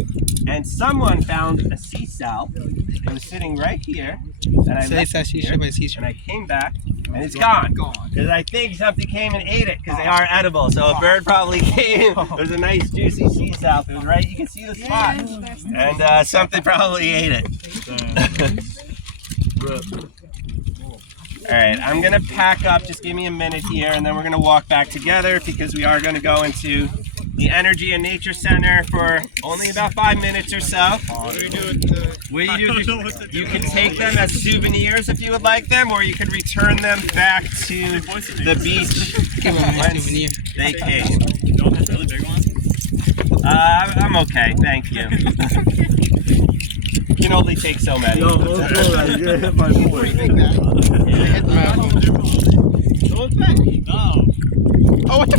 And someone found a sea sow. It was sitting right here, and I left it here, and I came back, and it's gone. Because I think something came and ate it, because they are edible. So a bird probably came. There's a nice juicy sea sow. It was right. You can see the spot, and something probably ate it. All right, I'm gonna pack up. Just give me a minute here, and then we're gonna walk back together because we are gonna go into the Energy and Nature Center for only about 5 minutes or so. What do we do with the... What do you do? You can take them as souvenirs if you would like them, or you could return them back to the beach whence they came. You don't have really big ones? I'm okay, thank you. You can only take so many. Yo, let's go. You're gonna hit my boy. No. Oh, what the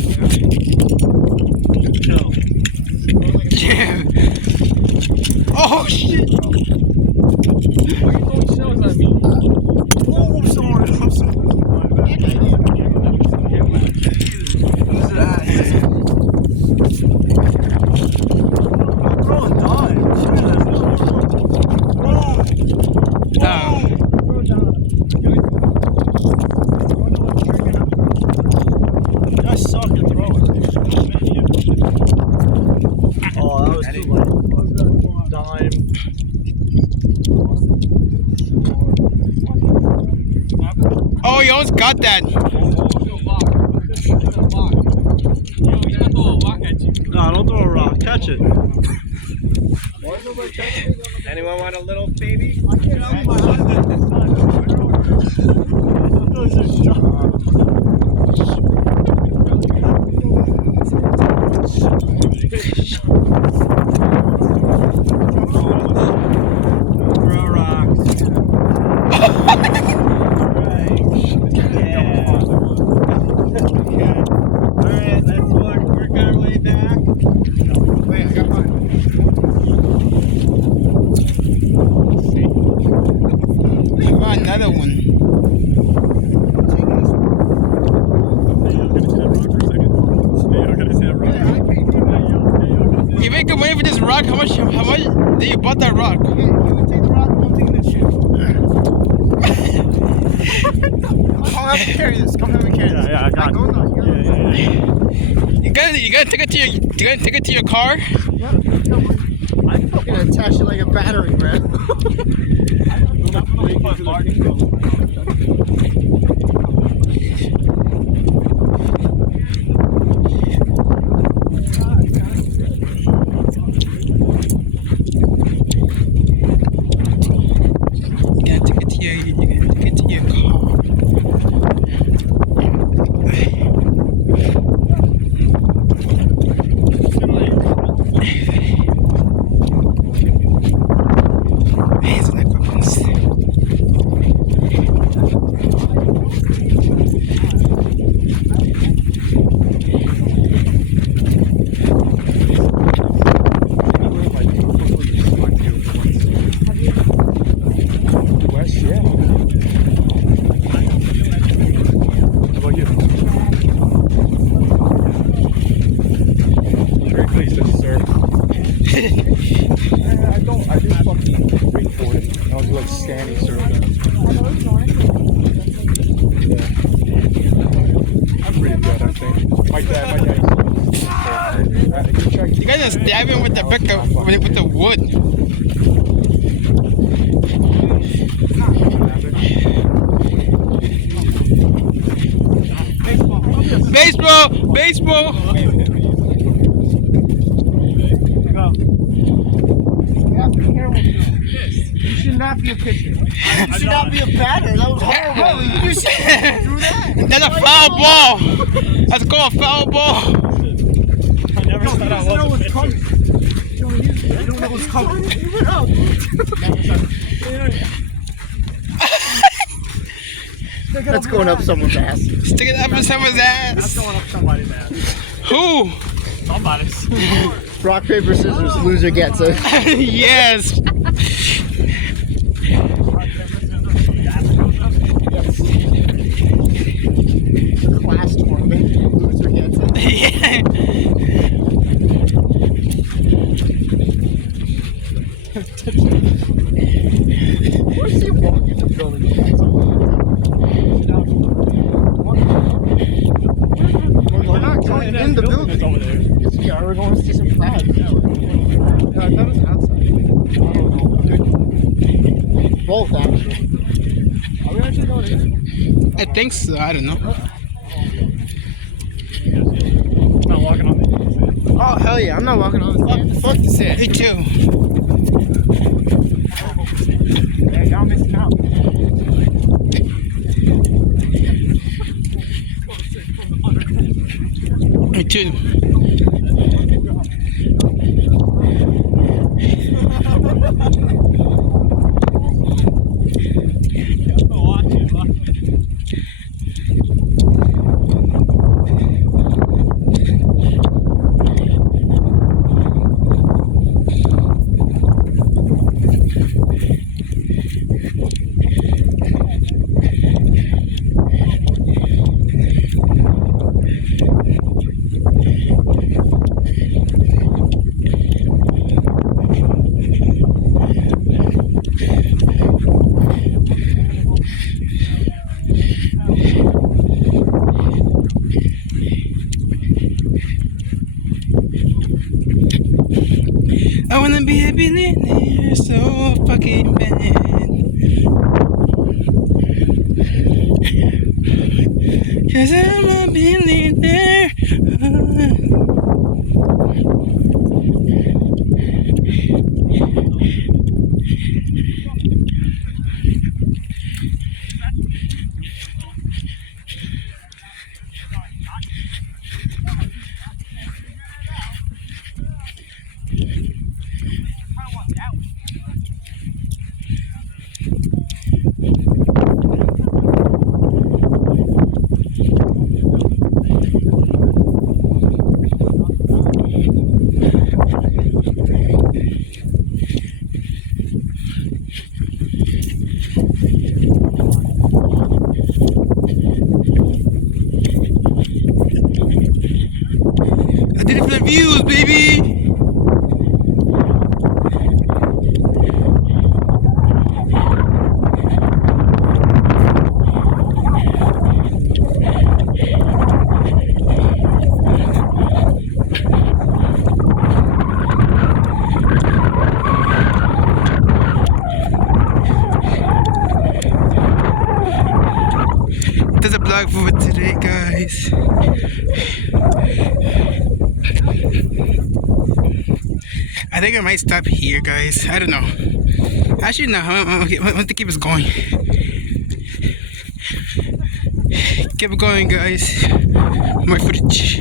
Yeah. Oh, shit. Oh, someone else. I'm throwing dimes. I suck at throwing. Oh, that was too late. Dime. Oh, you almost got that. No, don't throw a rock. Catch it. Anyone want a little baby? Those are strong. Throw rocks. Alright, let's work our way back. Wait, I got mine. Come on, another one. You make a money for this rock? How much did you bought that rock? I'll have to carry this. Come help me carry this. Yeah, I got it. You gotta take it to your car. I'm gonna attach it like a battery, man. You gotta take it to your car. Hands like weapons. West, yeah. How about you? Very pleased, sir. I do fucking wakeboarding. I don't do like standing surfing. Yeah. I'm pretty good, I think. My dad used to check. You guys just stab him with the with the wood. Baseball! Baseball! You should not be a pitcher. You should not be a batter. That was horrible. You should do that. That's a foul ball! That's called a foul ball! I never thought I was a pitcher. You don't know what's coming. That's going up someone's ass. Stick it up in someone's ass! Going up somebody's ass. Who? Somebody's. Rock, paper, scissors. Loser gets it. Yes! Class tournament. Loser gets it. Yeah. Where's he walking the building? We're not going in the building. Over there. Yes, we are. We're going to see some crabs. No, I thought it was outside. I don't know. Both, actually. Are we actually going in? I think so, I don't know. Not walking on the Oh, hell yeah. I'm not walking on the sand. Fuck this head. Me too. Yeah, y'all missing out. Me too. I wanna be a billionaire so fucking bad. Cause I'm a billionaire. I did it for the views, baby. That's a vlog for today, guys. I think I might stop here, guys. I don't know. Actually, no. I want to keep us going. Keep going, guys. More footage.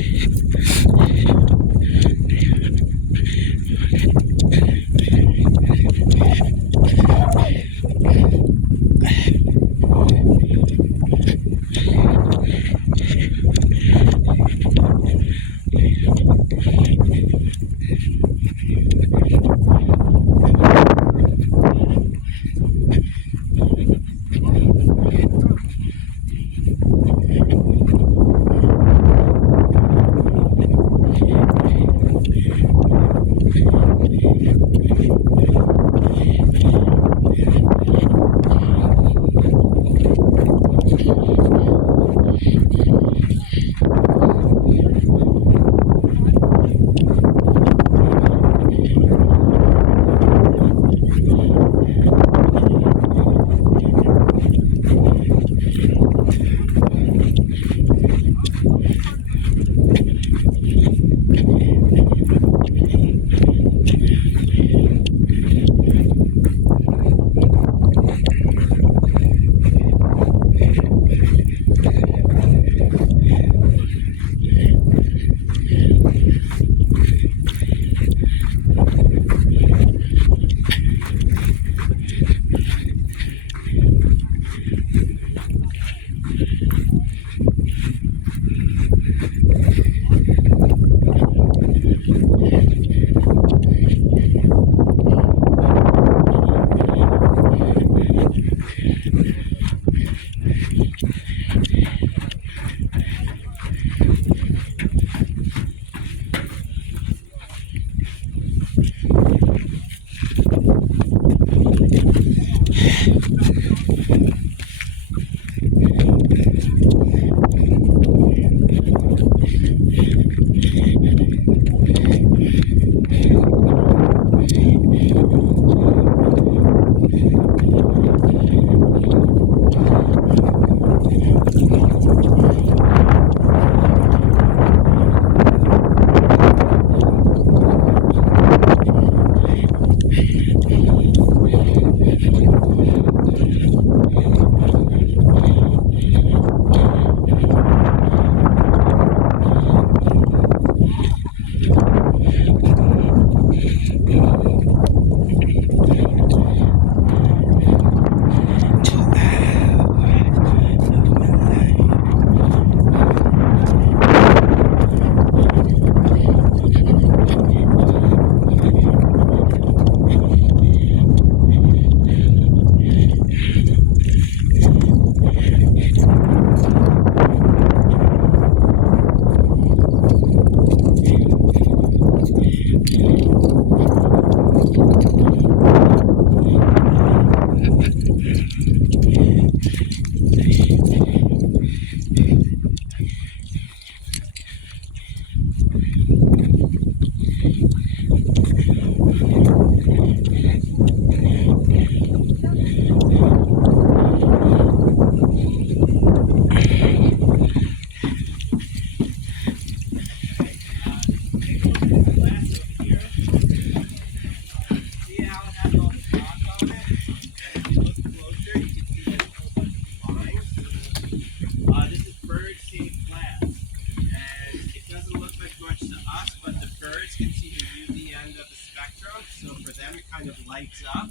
kind of lights up.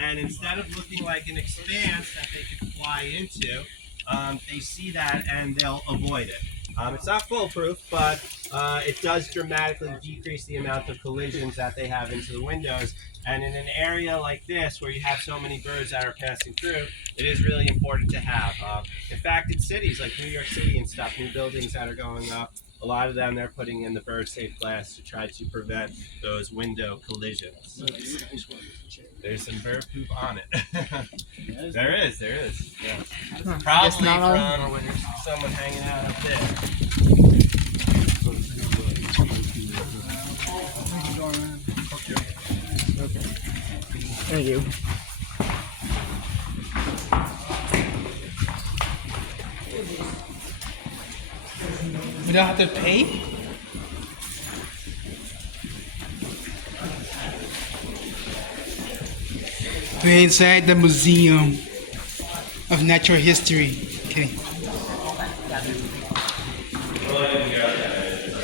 And instead of looking like an expanse that they could fly into, they see that and they'll avoid it. It's not foolproof, but it does dramatically decrease the amount of collisions that they have into the windows. And in an area like this, where you have so many birds that are passing through, it is really important to have. In fact, in cities like New York City and stuff, new buildings that are going up, a lot of them, they're putting in the bird safe glass to try to prevent those window collisions. There's some bird poop on it. There is. Yeah. Probably from someone hanging out up there. Thank you. We don't have to pay? We're inside the Museum of Natural History. Okay.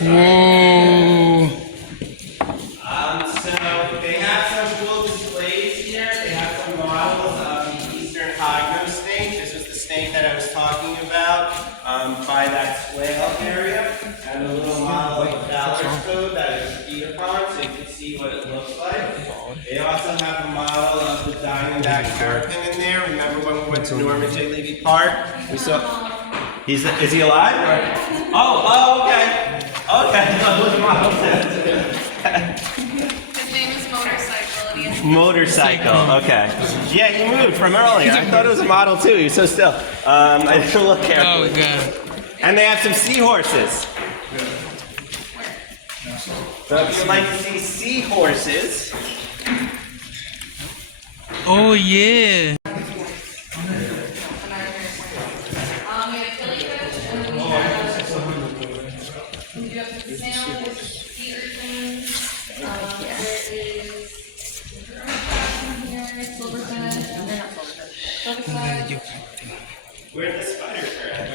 Whoa. So they have some cool displays here. They have some models of the Eastern hognose snake. This was the snake that I was talking about by that swale area. And a little model of the Fowler's code that is feed upon, so you can see what it looks like. They also have a model of the diamondback terrapin in there. Remember when we went to Norman J. Levy Park? We saw. Is he alive? Oh, okay. Okay. His name is Motorcycle. And he has Motorcycle. Okay. Yeah, he moved from earlier. I thought it was a model too. He was so still. I didn't look carefully. Oh, God. And they have some seahorses. So if you'd like to see seahorses. Oh, yeah. we have killifish and we have snails, sea urchins. There is here, silverfish. They're not silverfish. Where the spiders are at?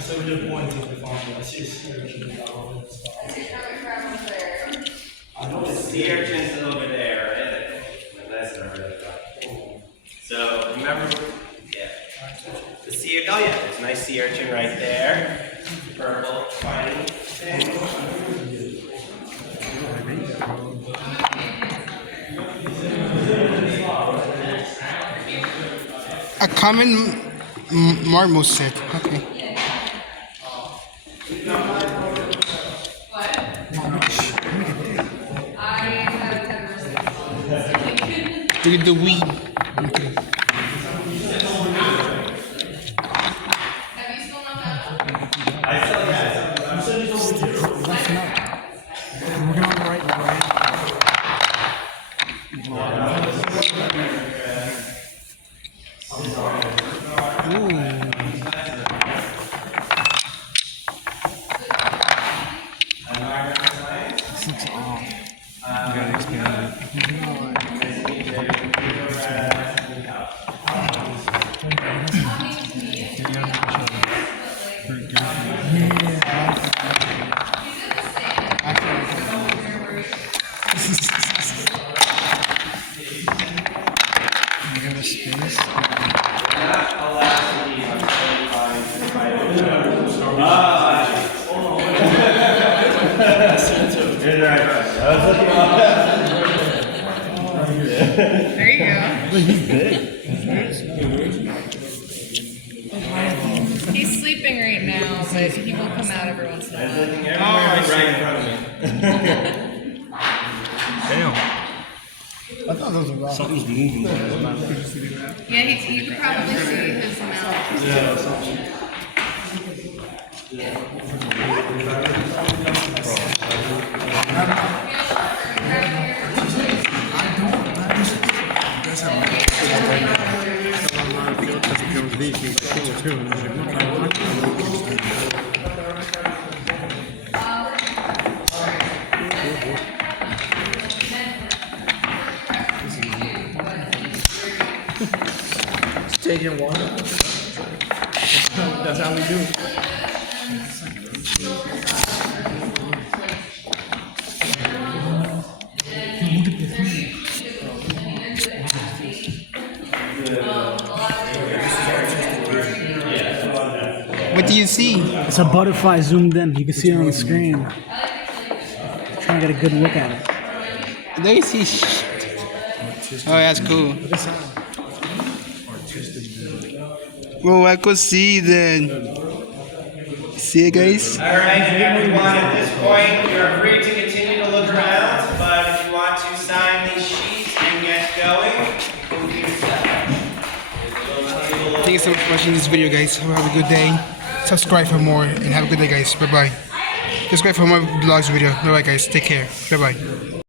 So the point is the farm. The sea urchins over there, right? That's not really So remember, yeah. The sea, oh yeah, there's a nice sea urchin right there. Purple, shiny thing. A common marmoset. Okay. Look at the weed. Have you still not that? We're going on the right way. There you go. He's sleeping right now, but he will come out every once in a while. Right in front of me. Damn. I thought those were rock. Something's moving. Yeah, you could probably see his mouth. Taking water. That's how we do it. What do you see? It's a butterfly zoomed in. You can see it on the screen. I'm trying to get a good look at it. There you see. Oh, that's cool. Oh, I could see then. See it, guys? All right, everyone, at this point, you're free to continue to look around, but if you want to sign these sheets and get going, we'll do that. Thank you so much for watching this video, guys. Have a good day. Subscribe for more and have a good day, guys. Bye-bye. Subscribe for more vlogs video. Bye-bye, guys. Take care. Bye-bye.